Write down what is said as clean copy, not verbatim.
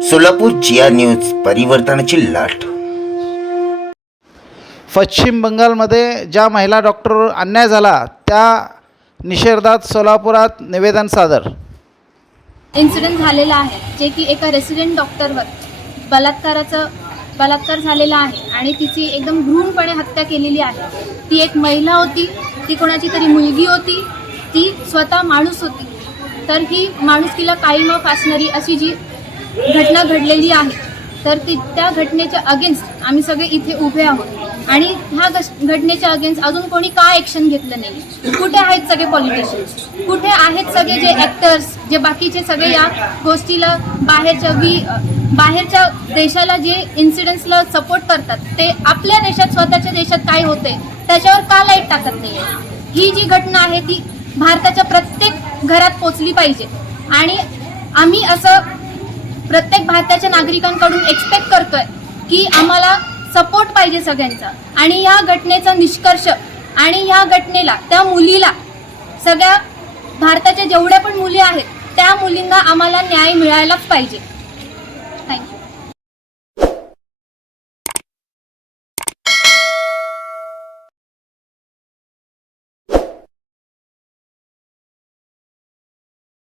सोलापूर जिया news, परिवर्तनाची लाट। पश्चिम बंगालमध्ये ज्या महिला डॉक्टरवर अन्याय झाला त्या निषेधार्थ सोलापुरात निवेदन सादर। इन्सिडेंट झालेला आहे जे की एका रेसिडेंट डॉक्टरवर बलात्कार झालेला आहे आणि तिची एकदम भ्रूणपणे हत्या केलेली आहे। ती एक महिला होती, ती कोणाची तरी मुलगी होती, ती स्वतः माणूस होती। तर ही माणुसकीला काळीमा फासणारी अशी जी घटना घडलेली आहे, तर त्या घटनेच्या अगेन्स्ट आम्ही सगळे इथे उभे आहोत आणि ह्या घटनेच्या अगेन्स्ट अजून कोणी का ॲक्शन घेतलं नाही? कुठे आहेत सगळे पॉलिटिशियन्स? कुठे आहेत सगळे जे ॲक्टर्स, जे बाकीचे सगळे या गोष्टीला बाहेरच्या देशाला जे इन्सिडेंट्सला सपोर्ट करतात, ते आपल्या देशात स्वतःच्या देशात काय होते त्याच्यावर का लाईट टाकत नाही? ही जी घटना आहे ती भारताच्या प्रत्येक घरात पोचली पाहिजे आणि आम्ही असं प्रत्येक भारताच्या नागरिकांकडून एक्सपेक्ट करतोय की आम्हाला सपोर्ट पाहिजे सगळ्यांचा। आणि या घटनेचा निष्कर्ष आणि या घटनेला त्या मुलीला, सगळ्या भारताच्या जेवढ्या पण मुली आहेत त्या मुलींना आम्हाला न्याय मिळायलाच पाहिजे।